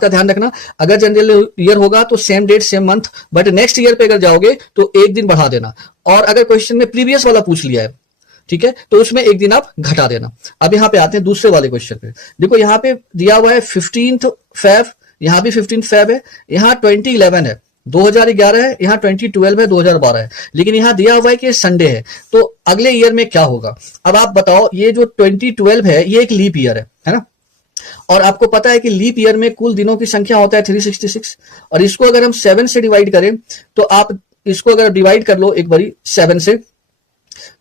का ध्यान रखना, अगर जनरल ईयर होगा तो same date same month, but next year पे अगर जाओगे तो एक दिन बढ़ा देना। और अगर क्वेश्चन में प्रीवियस वाला पूछ लिया है, ठीक है, तो उसमें एक दिन आप घटा देना। अब यहां पे आते हैं दूसरे वाले क्वेश्चन पे। देखो यहां पे दिया हुआ है 15 फेब, यहां भी 15 फेब है, यहां 2011 है, 2011 है, यहां 2012 है, 2012 है, लेकिन यहां दिया हुआ है कि संडे है, तो अगले ईयर में क्या होगा। अब आप बताओ, ये जो 2012 है ये एक लीप ईयर है ना, और आपको पता है कि लीप ईयर में कुल दिनों की संख्या होता है 366, और इसको अगर हम 7 से डिवाइड करें तो आप इसको अगर डिवाइड कर लो एक बारी 7 से,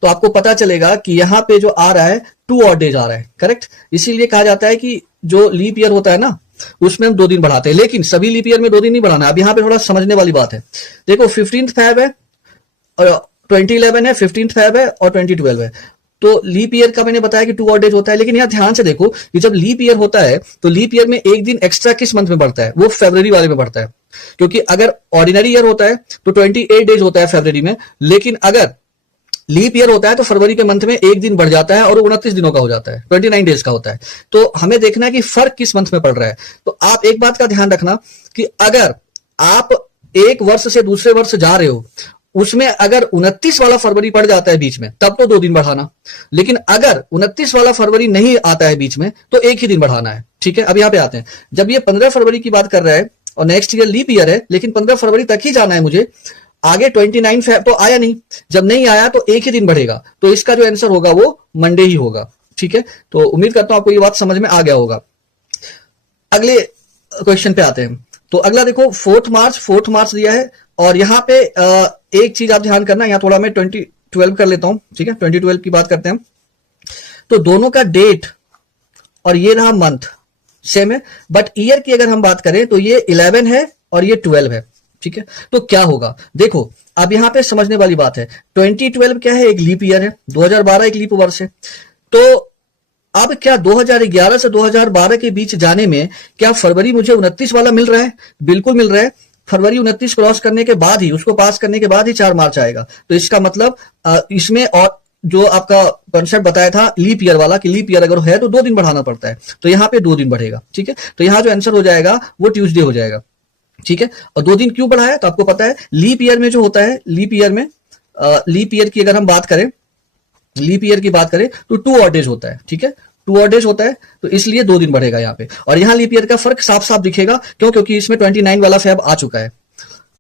तो आपको पता चलेगा कि यहां पे जो आ रहा है 2 ऑड डेज आ रहा है, करेक्ट। इसीलिए कहा जाता है कि जो लीप ईयर होता है ना उसमें हम 2 दिन बढ़ाते हैं, लेकिन सभी लीप ईयर में 2 दिन नहीं बढ़ाना। अब यहां पे थोड़ा समझने वाली बात है। देखो 15 फैब है और 2011 है, 15 फैब है और 2012 है, तो लीप ईयर का मैंने बताया कि 2 ऑड डेज होता है। लेकिन यहां ध्यान से देखो कि जब लीप ईयर होता है तो लीप ईयर में एक दिन एक्स्ट्रा किस मंथ में बढ़ता है, वो फरवरी वाले में बढ़ता है। क्योंकि अगर ऑर्डिनरी ईयर होता है तो 28 डेज होता है फरवरी में, लेकिन अगर लीप ईयर होता है तो फरवरी के मंथ में एक दिन बढ़ जाता है और 29 दिनों का हो जाता है, 29 डेज का होता है। तो हमें देखना है कि फर्क किस मंथ में पड़ रहा है। तो आप एक बात का ध्यान रखना कि अगर आप एक वर्ष से दूसरे वर्ष जा रहे हो, उसमें अगर 29 वाला फरवरी पड़ जाता है बीच में, तब तो 2 दिन बढ़ाना। लेकिन अगर 29 वाला फरवरी नहीं आता है बीच में तो एक ही दिन बढ़ाना है, ठीक है। अब यहां पे आते हैं, जब ये 15 फरवरी की बात कर रहा है और नेक्स्ट ईयर लीप ईयर है, लेकिन 15 फरवरी तक ही जाना है मुझे, आगे 29 फेब तो आया नहीं। जब नहीं आया तो एक ही दिन बढ़ेगा, तो इसका जो आंसर होगा वो मंडे ही होगा, ठीक है। तो उम्मीद करता हूं आपको ये बात समझ में आ गया होगा। अगले क्वेश्चन पे आते हैं। तो अगला देखो 4 मार्च दिया है, और यहां पे एक चीज आप ध्यान करना, यहां थोड़ा मैं 2012 कर लेता हूं, ठीक है। 2012 की बात करते हैं, तो दोनों का डेट और ये रहा मंथ सेम है, बट ईयर की अगर हम बात करें तो ये 11 है और ये 12 है, ठीक है। तो क्या होगा, देखो अब यहां पे समझने वाली बात है। 2012 क्या है, एक लीप ईयर है, 2012 एक लीप वर्ष है। तो अब क्या 2011 से 2012 के बीच जाने में क्या फरवरी मुझे 29 वाला मिल रहा है? बिल्कुल मिल रहा है। फरवरी 29 क्रॉस करने के बाद ही, उसको पास करने के बाद ही 4 मार्च आएगा। तो इसका मतलब इसमें और जो आपका कॉन्सेप्ट बताया था लीप ईयर वाला कि लीप ईयर अगर है तो 2 दिन बढ़ाना पड़ता है, तो यहां पे 2 दिन बढ़ेगा, ठीक है। तो यहां जो आंसर हो जाएगा वो ट्यूसडे हो जाएगा, ठीक है। और 2 दिन क्यों बढ़ाया, तो आपको पता है लीप ईयर में जो होता है, लीप ईयर की अगर हम बात करें, लीप ईयर की बात करें तो 2 ऑड डेज होता है, ठीक है। 2 ऑड डेज होता है, तो इसलिए 2 दिन बढ़ेगा यहाँ पे। और यहाँ लीप ईयर का फर्क साफ साफ दिखेगा, क्यों? क्योंकि इसमें 29 वाला फैब आ चुका है।